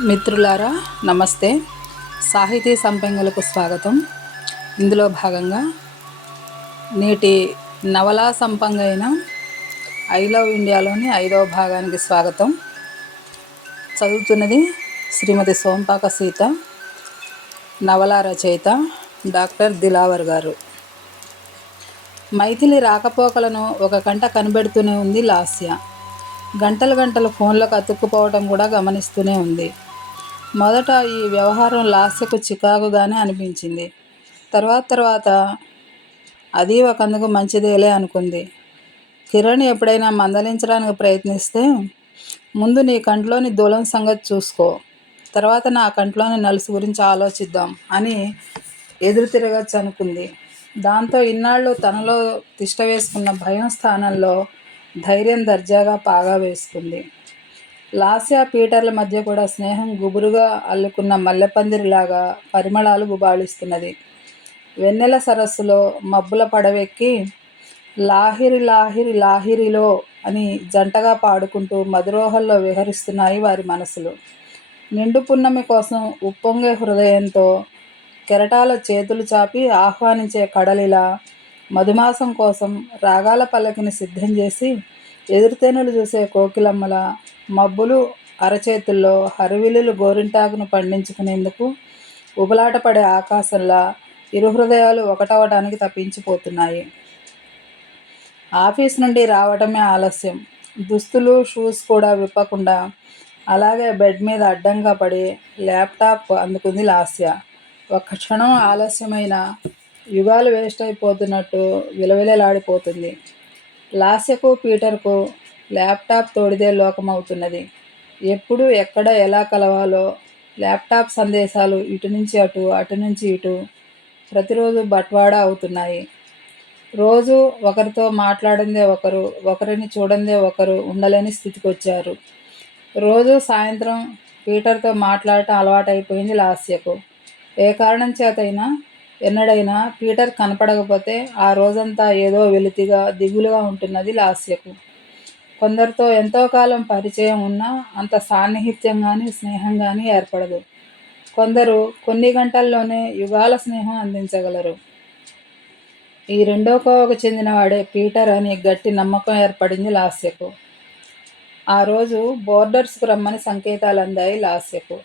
మిత్రులారా నమస్తే. సాహితీ సంపెంగలకు స్వాగతం. ఇందులో భాగంగా నేటి నవలా సంపంగ అయిన ఐ లవ్ ఇండియాలోని ఐదవ భాగానికి స్వాగతం. చదువుతున్నది శ్రీమతి సోంపాక సీత నవల రచయిత డాక్టర్ దిలావర్ గారు. మైథిలి రాకపోకలను ఒక గంట కనిపెడుతూనే ఉంది లాస్య. గంటలు గంటలు ఫోన్లకు అతుక్కుపోవటం కూడా గమనిస్తూనే ఉంది. మొదట ఈ వ్యవహారం లాస్యకు చికాకుగానే అనిపించింది. తర్వాత తర్వాత అది ఒకందుకు మంచిదేలే అనుకుంది. కిరణ్ ఎప్పుడైనా మందలించడానికి ప్రయత్నిస్తే ముందు నీ కంట్లోని దూలం సంగతి చూసుకో. తర్వాత నా కంట్లోని నలుసు గురించి ఆలోచిద్దాం అని ఎదురు తిరగచ్చు అనుకుంది. దాంతో ఇన్నాళ్ళు తనలో తిష్ట వేసుకున్న భయం స్థానంలో ధైర్యం దర్జాగా పాగా వేసుకుంది. లాస్యా పీటర్ల మధ్య కూడా స్నేహం గుబురుగా అల్లుకున్న మల్లెపందిరిలాగా పరిమళాలు గుబాళిస్తున్నది. వెన్నెల సరస్సులో మబ్బుల పడవెక్కి లాహిరి లాహిరి లాహిరిలో అని జంటగా పాడుకుంటూ మధురోహల్లో విహరిస్తున్నాయి వారి మనసులు. నిండు పున్నమి కోసం ఉప్పొంగే హృదయంతో కెరటాల చేతులు చాపి ఆహ్వానించే కడలిలా మధుమాసం కోసం రాగాల పల్లకిని సిద్ధం చేసి ఎదురుతేనులు చూసే కోకిలమ్మల మబ్బులు అరచేతుల్లో హరివిల్లులు గోరింటాకును పండించుకునేందుకు ఉబలాటపడే ఆకాశంలా ఇరు హృదయాలు ఒకటవటానికి తప్పించిపోతున్నాయి. ఆఫీస్ నుండి రావటమే ఆలస్యం. దుస్తులు షూస్ కూడా విప్పకుండా అలాగే బెడ్ మీద అడ్డంగా పడి ల్యాప్టాప్ అందుకుంది లాస్య. ఒక్క క్షణం ఆలస్యమైన యుగాలు వేస్ట్ అయిపోతున్నట్టు విలవిలలాడిపోతుంది. లాస్యకు పీటర్కు ల్యాప్టాప్ తోడిదే లోకమవుతున్నది. ఎప్పుడు ఎక్కడ ఎలా కలవాలో ల్యాప్టాప్ సందేశాలు ఇటు నుంచి అటు అటు నుంచి ఇటు ప్రతిరోజు బట్వాడా అవుతున్నాయి. రోజు ఒకరితో మాట్లాడిందే ఒకరు ఒకరిని చూడందే ఒకరు ఉండలేని స్థితికి వచ్చారు రోజు సాయంత్రం పీటర్తో మాట్లాడటం అలవాటైపోయింది లాస్యకు. ఏ కారణం చేతైనా ఎన్నడైనా పీటర్ కనపడకపోతే ఆ రోజంతా ఏదో వెలితిగా దిగులుగా ఉంటున్నది లాస్యకు. కొందరితో ఎంతో కాలం పరిచయం ఉన్నా అంత సాన్నిహిత్యం కానీ స్నేహం కానీ ఏర్పడదు. కొందరు కొన్ని గంటల్లోనే యుగాల స్నేహం అందించగలరు. ఈ రెండో కోవకు చెందినవాడే పీటర్ అని గట్టి నమ్మకం ఏర్పడింది లాస్యకు. ఆ రోజు బోర్డర్స్కు రమ్మని సంకేతాలు అందాయి లాస్యకు.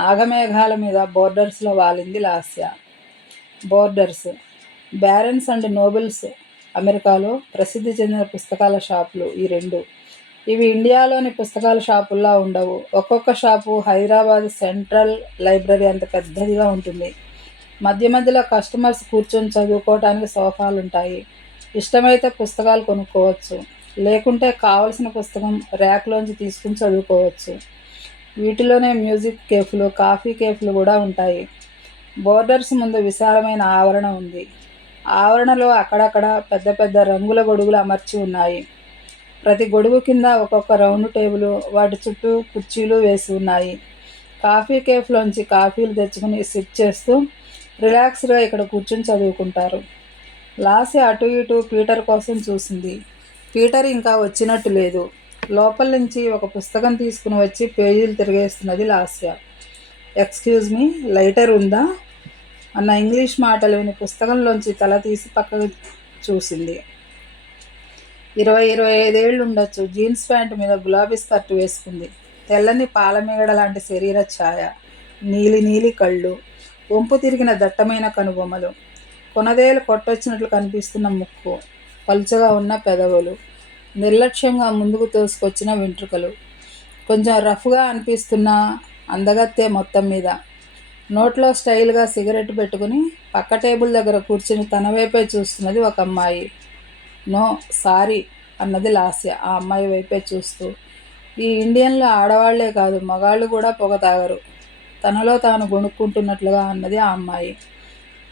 ఆగమేఘాల మీద బోర్డర్స్లో వాలింది Lasya. Borders Barnes and Nobles అమెరికాలో ప్రసిద్ధి చెందిన పుస్తకాల షాపులు ఈ రెండు. ఇవి ఇండియాలోని పుస్తకాల షాపుల్లా ఉండవు. ఒక్కొక్క షాపు హైదరాబాద్ సెంట్రల్ లైబ్రరీ అంత పెద్దదిగా ఉంటుంది. మధ్య మధ్యలో కస్టమర్స్ కూర్చొని చదువుకోవడానికి సోఫాలు ఉంటాయి ఇష్టమైతే పుస్తకాలు కొనుక్కోవచ్చు. లేకుంటే కావలసిన పుస్తకం ర్యాక్లోంచి తీసుకుని చదువుకోవచ్చు. వీటిలోనే మ్యూజిక్ కేఫ్లు కాఫీ కేఫ్లు కూడా ఉంటాయి. బోర్డర్స్ ముందు విశాలమైన ఆవరణ ఉంది. ఆవరణలో అక్కడక్కడ పెద్ద పెద్ద రంగుల గొడుగులు అమర్చి ఉన్నాయి. ప్రతి గొడుగు కింద ఒక్కొక్క రౌండ్ టేబుల్ వాటి చుట్టూ కుర్చీలు వేసి ఉన్నాయి. కాఫీ కేఫ్లోంచి కాఫీలు తెచ్చుకుని సిప్ చేస్తూ రిలాక్స్గా ఇక్కడ కూర్చుని చదువుకుంటారు. లాసి అటు ఇటు పీటర్ కోసం చూసింది. పీటర్ ఇంకా వచ్చినట్టు లేదు. లోపల నుంచి ఒక పుస్తకం తీసుకుని వచ్చి పేజీలు తిరిగేస్తున్నది లాస్య ఎక్స్క్యూజ్ మీ లైటర్ ఉందా? అన్న ఇంగ్లీష్ మాటలు విని పుస్తకంలోంచి తల తీసి పక్కకు చూసింది. ఇరవై ఇరవై ఐదేళ్ళు ఉండొచ్చు. జీన్స్ ప్యాంట్ మీద గులాబీ స్కర్ట్ వేసుకుంది. తెల్లని పాలమేగడ లాంటి శరీర ఛాయ నీలి నీలి కళ్ళు వంపు తిరిగిన దట్టమైన కనుబొమ్మలు కొనదేలు కొట్టొచ్చినట్లు కనిపిస్తున్న ముక్కు పలుచగా ఉన్న పెదవులు నిర్లక్ష్యంగా ముందుకు తోసుకొచ్చిన వెంట్రుకలు కొంచెం రఫ్గా అనిపిస్తున్న అందగత్తే మొత్తం మీద. నోట్లో స్టైల్గా సిగరెట్ పెట్టుకుని పక్క టేబుల్ దగ్గర కూర్చుని తన వైపే చూస్తున్నది ఒక అమ్మాయి. నో సారీ అన్నది లాస్య. ఆ అమ్మాయి వైపే చూస్తూ. ఈ ఇండియన్లో ఆడవాళ్ళే కాదు మగాళ్ళు కూడా పొగ తాగరు. తనలో తాను గొణుక్కుంటున్నట్లుగా అన్నది ఆ అమ్మాయి.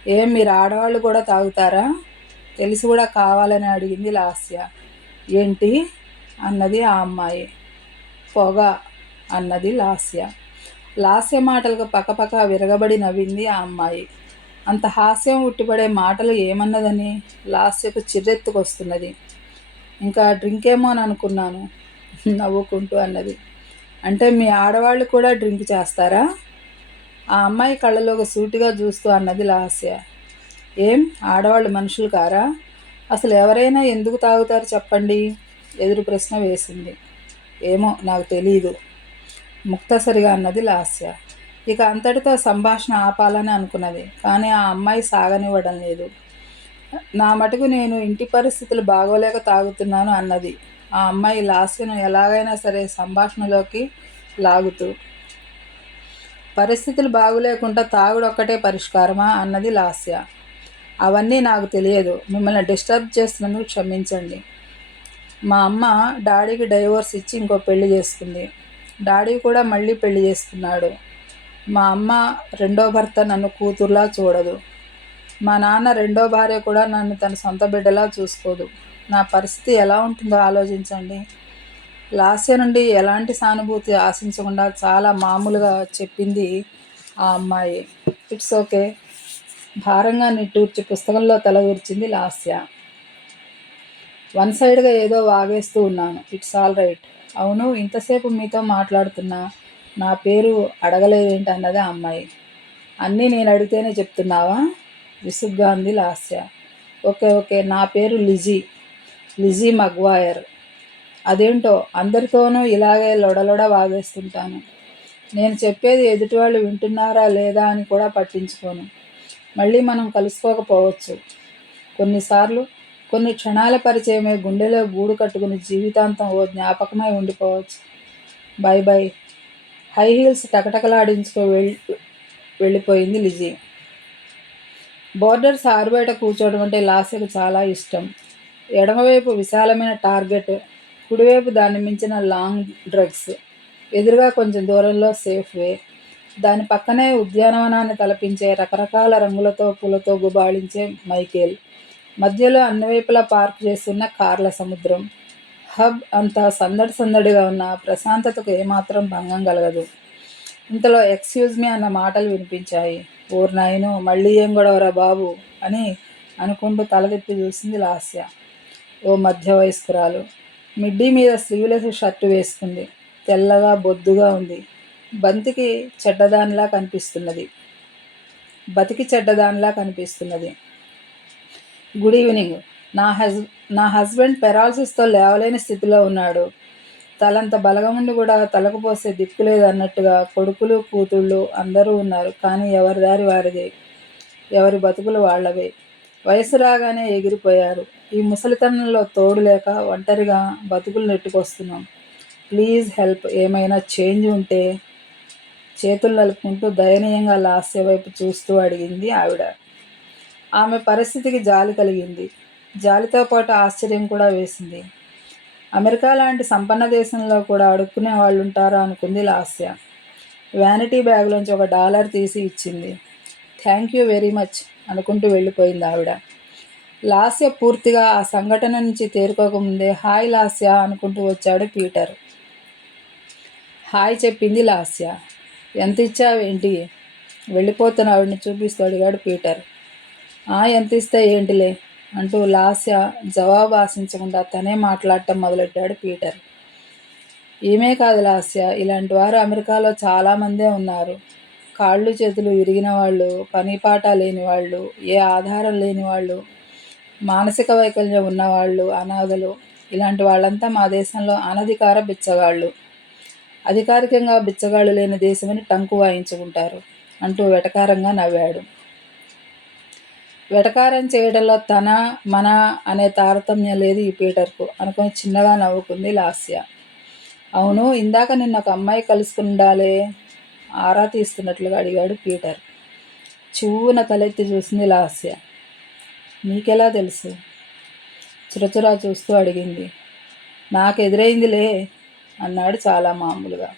ఏం మీరు ఆడవాళ్ళు కూడా తాగుతారా? తెలిసి కూడా కావాలని అడిగింది లాస్య. ఏంటి? అన్నది ఆ అమ్మాయి. పొగ అన్నది లాస్య. లాస్య మాటలకు పక్కపక్క విరగబడి నవ్వింది ఆ అమ్మాయి. అంత హాస్యం ఉట్టిపడే మాటలు ఏమన్నదని లాస్యకు చిర్రెత్తుకొస్తున్నది. ఇంకా డ్రింక్ ఏమో అని అనుకున్నాను. నవ్వుకుంటూ అన్నది. అంటే మీ ఆడవాళ్ళు కూడా డ్రింక్ చేస్తారా? ఆ అమ్మాయి కళ్ళలోకి సూటిగా చూస్తూ అన్నది లాస్య. ఏం? ఆడవాళ్ళు మనుషులు కారా? అసలు ఎవరైనా ఎందుకు తాగుతారు చెప్పండి? ఎదురు ప్రశ్న వేసింది. ఏమో నాకు తెలియదు ముక్తసరిగా అన్నది లాస్య. ఇక అంతటితో సంభాషణ ఆపాలని అనుకున్నది. కానీ ఆ అమ్మాయి సాగనివ్వడం లేదు. నా మటుకు నేను ఇంటి పరిస్థితులు బాగోలేక తాగుతున్నాను అన్నది. ఆ అమ్మాయి లాస్యను ఎలాగైనా సరే సంభాషణలోకి లాగుతూ పరిస్థితులు బాగులేకుండా తాగుడు ఒక్కటే పరిష్కారమా అన్నది లాస్య. అవన్నీ నాకు తెలియదు. మిమ్మల్ని డిస్టర్బ్ చేస్తున్నందుకు క్షమించండి. మా అమ్మ డాడీకి డైవోర్స్ ఇచ్చి ఇంకో పెళ్ళి చేసుకుంది. డాడీ కూడా మళ్ళీ పెళ్ళి చేసుకున్నాడు మా అమ్మ రెండో భర్త నన్ను కూతుర్లా చూడదు. మా నాన్న రెండో భార్య కూడా నన్ను తన సొంత బిడ్డలా చూసుకోదు. నా పరిస్థితి ఎలా ఉంటుందో ఆలోచించండి. లాస్య నుండి ఎలాంటి సానుభూతి ఆశించకుండా చాలా మామూలుగా చెప్పింది ఆ అమ్మాయి. It's okay. భారంగా నిట్టూర్చి పుస్తకంలో తలదూర్చింది లాస్య. వన్ సైడ్గా ఏదో వాగేస్తూ ఉన్నాను. It's all right. అవును ఇంతసేపు మీతో మాట్లాడుతున్నా. నా పేరు అడగలేదేంటి అన్నది ఆ అమ్మాయి. అన్నీ నేను అడిగితేనే చెప్తున్నావా? విసుగ్గా అంది లాస్య. ఓకే ఓకే నా పేరు లిజీ. లిజీ మగ్వాయర్. అదేంటో అందరితోనూ ఇలాగే లొడలొడ వాగేస్తుంటాను. నేను చెప్పేది ఎదుటివాళ్ళు వింటున్నారా లేదా అని కూడా పట్టించుకోను. మళ్ళీ మనం కలుసుకోకపోవచ్చు. కొన్నిసార్లు కొన్ని క్షణాల పరిచయమే గుండెలో గూడు కట్టుకుని జీవితాంతం ఓ జ్ఞాపకమై ఉండిపోవచ్చు. Bye bye. హై హీల్స్ టకటకలాడించుకో వెళ్ళి వెళ్ళిపోయింది లిజీ. బోర్డర్స్ ఆరుబయట కూర్చోవడం అంటే లాస్యకు చాలా ఇష్టం. ఎడమవైపు విశాలమైన టార్గెట్ కుడివైపు దాన్ని మించిన లాంగ్ డ్రగ్స్. ఎదురుగా కొంచెం దూరంలో సేఫ్ వే. దాని పక్కనే ఉద్యానవనాన్ని తలపించే రకరకాల రంగులతో పూలతో గుబాళించే మైకేల్. మధ్యలో అన్ని వైపులా పార్క్ చేస్తున్న కార్ల సముద్రం. హబ్ అంతా సందడి సందడిగా ఉన్న ప్రశాంతతకు ఏమాత్రం భంగం కలగదు. ఇంతలో ఎక్స్క్యూజ్ మీ అన్న మాటలు వినిపించాయి. ఓర్ నాయను మళ్ళీ ఏం గొడవరా బాబు? అని అనుకుంటూ తలదిప్పి చూసింది లాస్య. ఓ మధ్య వయస్కురాలు మిడ్డీ మీద స్లీవ్లెస్ షర్టు వేసుకుంది. తెల్లగా బొద్దుగా ఉంది. బంతికి చెడ్డదానిలా కనిపిస్తున్నది. బతికి చెడ్డదానిలా కనిపిస్తున్నది. గుడ్ ఈవినింగ్ నా హజ్ నా హస్బెండ్ పెరాలసిస్తో లేవలేని స్థితిలో ఉన్నాడు. తలంత బలగముండి కూడా తలకు పోసే దిక్కు లేదు అన్నట్టుగా కొడుకులు కూతుళ్ళు అందరూ ఉన్నారు. కానీ ఎవరి దారి వారిదే. ఎవరి బతుకులు వాళ్ళవే. వయసు రాగానే ఎగిరిపోయారు. ఈ ముసలితనంలో తోడు లేక ఒంటరిగా బతుకులు నెట్టుకొస్తున్నాం. Please help. ఏమైనా చేంజ్ ఉంటే చేతులు నలుపుకుంటూ దయనీయంగా లాస్య వైపు చూస్తూ అడిగింది ఆవిడ. ఆమె పరిస్థితికి జాలి కలిగింది. జాలితో పాటు ఆశ్చర్యం కూడా వేసింది. అమెరికా లాంటి సంపన్న దేశంలో కూడా అడుక్కునే వాళ్ళు ఉంటారా అనుకుంది లాస్య. వ్యానిటీ బ్యాగ్లోంచి ఒక డాలర్ తీసి ఇచ్చింది. థ్యాంక్ యూ వెరీ మచ్ అనుకుంటూ వెళ్ళిపోయింది ఆవిడ. లాస్య పూర్తిగా ఆ సంఘటన నుంచి తేరుకోకముందే హాయ్ లాస్య అనుకుంటూ వచ్చాడు పీటర్. హాయ్ చెప్పింది లాస్య. ఎంత ఇచ్చావేంటి? వెళ్ళిపోతున్న ఆవిడని చూపిస్తూ అడిగాడు పీటర్. ఎంత ఇస్తే ఏంటిలే అంటూ లాస్య జవాబు ఆశించకుండా తనే మాట్లాడటం మొదలెట్టాడు పీటర్. ఏమే కాదు లాస్య ఇలాంటి వారు అమెరికాలో చాలామందే ఉన్నారు. కాళ్ళు చేతులు విరిగిన వాళ్ళు పనిపాట లేని వాళ్ళు ఏ ఆధారం లేని వాళ్ళు మానసిక వైకల్యం ఉన్నవాళ్ళు అనాథలు ఇలాంటి వాళ్ళంతా మా దేశంలో అనధికార బిచ్చగాళ్ళు. అధికారికంగా బిచ్చగాళ్ళు లేని దేశమని టంకు వాయించుకుంటారు అంటూ వెటకారంగా నవ్వాడు. వెటకారం చేయడంలో తన మన అనే తారతమ్యం లేదు ఈ పీటర్కు. అనుకొని చిన్నగా నవ్వుకుంది లాస్య. అవును ఇందాక నిన్న ఒక అమ్మాయి కలుసుకుండాలే ఆరా తీస్తున్నట్లుగా అడిగాడు పీటర్. చివున తలెత్తి చూసింది లాస్య. నీకెలా తెలుసు? చురచురా చూస్తూ అడిగింది. నాకు ఎదురైందిలే అన్నాడు చాలా మామూలుగా.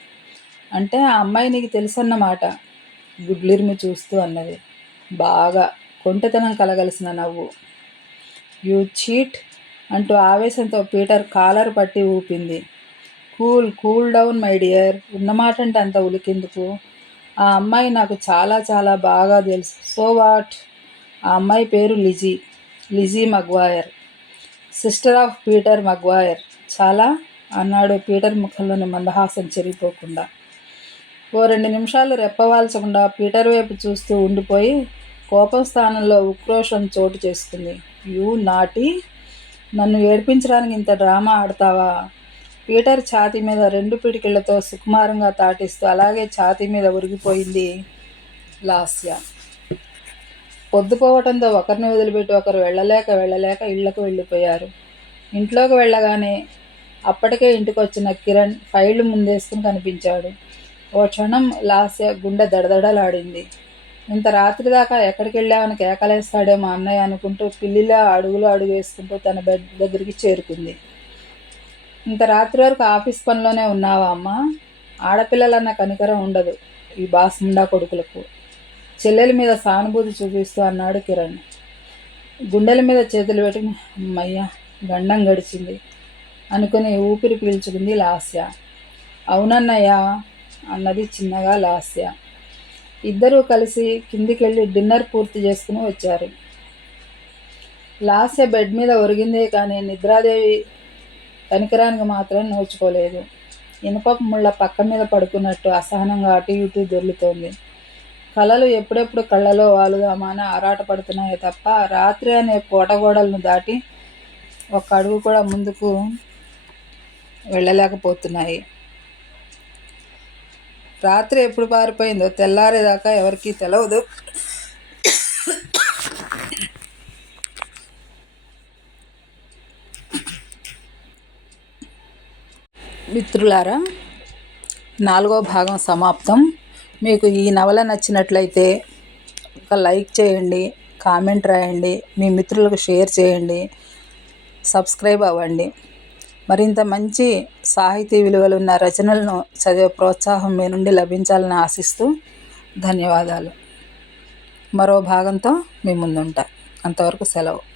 అంటే ఆ అమ్మాయి నీకు తెలుసన్నమాట? గుడ్లిరిమి చూస్తూ అన్నది. బాగా. కొంటతనం కలగలిసిన నవ్వు. యూ చీట్ అంటూ ఆవేశంతో పీటర్ కాలర్ పట్టి ఊపింది. Cool cool down my dear. ఉన్నమాట అంటే అంత ఉలికెందుకు? ఆ అమ్మాయి నాకు చాలా చాలా బాగా తెలుసు. So what? ఆ అమ్మాయి పేరు Lizzie. Lizzie Maguire sister of Peter Maguire చాలా? అన్నాడు పీటర్ ముఖంలోని మందహాసం చెరిగిపోకుండా. ఓ రెండు నిమిషాలు రెప్పవాల్చకుండా పీటర్ వైపు చూస్తూ ఉండిపోయి కోపం స్థానంలో ఉక్రోషం చోటు చేసుకుంది. యూ నాటి నన్ను ఏడ్పించడానికి ఇంత డ్రామా ఆడతావా? పీటర్ ఛాతీ మీద రెండు పిడికిళ్ళతో సుకుమారంగా తాటిస్తూ అలాగే ఛాతీ మీద ఉరిగిపోయింది లాస్య. పొద్దుపోవటంతో ఒకరిని వదిలిపెట్టి ఒకరు వెళ్ళలేక వెళ్ళలేక ఇళ్ళకు వెళ్ళిపోయారు. ఇంట్లోకి వెళ్ళగానే అప్పటికే ఇంటికి వచ్చిన కిరణ్ ఫైళ్ళు ముందేసుకుని కనిపించాడు. ఓ క్షణం లాస్య గుండె దడదడలాడింది. ఇంత రాత్రి దాకా ఎక్కడికి వెళ్ళామని కేకలేస్తాడే మా అన్నయ్య అనుకుంటూ పిల్లిలా అడుగులు అడుగు వేసుకుంటూ తన బెడ్ దగ్గరికి చేరుకుంది. ఇంత రాత్రి వరకు ఆఫీస్ పనిలోనే ఉన్నావా అమ్మ? ఆడపిల్లలన్న కనికరం ఉండదు ఈ బాసుండా కొడుకులకు. చెల్లెల మీద సానుభూతి చూపిస్తూ అన్నాడు కిరణ్. గుండెల మీద చేతులు పెట్టి అమ్మయ్య గండం గడిచింది అనుకుని ఊపిరి పీల్చుకుంది లాస్య. అవునన్నయ్య అన్నది చిన్నగా లాస్య. ఇద్దరూ కలిసి కిందికెళ్ళి డిన్నర్ పూర్తి చేసుకుని వచ్చారు. లాస్య బెడ్ మీద ఒరిగిందే కానీ నిద్రాదేవి కనికరానికి మాత్రం నోచుకోలేదు. ఇనుప ముళ్ళ పక్క మీద పడుకున్నట్టు అసహనంగా అటు ఇటు దొర్లుతోంది. కళలు ఎప్పుడెప్పుడు కళ్ళలో వాలుదామా ఆరాట ఆరాటపడుతున్నాయి తప్ప రాత్రి అనే కోటగోడలను దాటి ఒక అడుగు కూడా ముందుకు వెళ్ళలేకపోతున్నాయి. రాత్రి ఎప్పుడు పారిపోయిందో తెల్లారేదాకా ఎవరికీ తెలవదు. మిత్రులారా నాలుగో భాగం సమాప్తం. మీకు ఈ నవల నచ్చినట్లయితే ఒక లైక్ చేయండి కామెంట్ రాయండి మీ మిత్రులకు షేర్ చేయండి సబ్స్క్రైబ్ అవ్వండి. మరింత మంచి సాహితీ విలువలున్న రచనలను చదివే ప్రోత్సాహం మీ నుండి లభించాలని ఆశిస్తూ ధన్యవాదాలు. మరో భాగంతో మీ ముందుంటా. అంతవరకు సెలవు.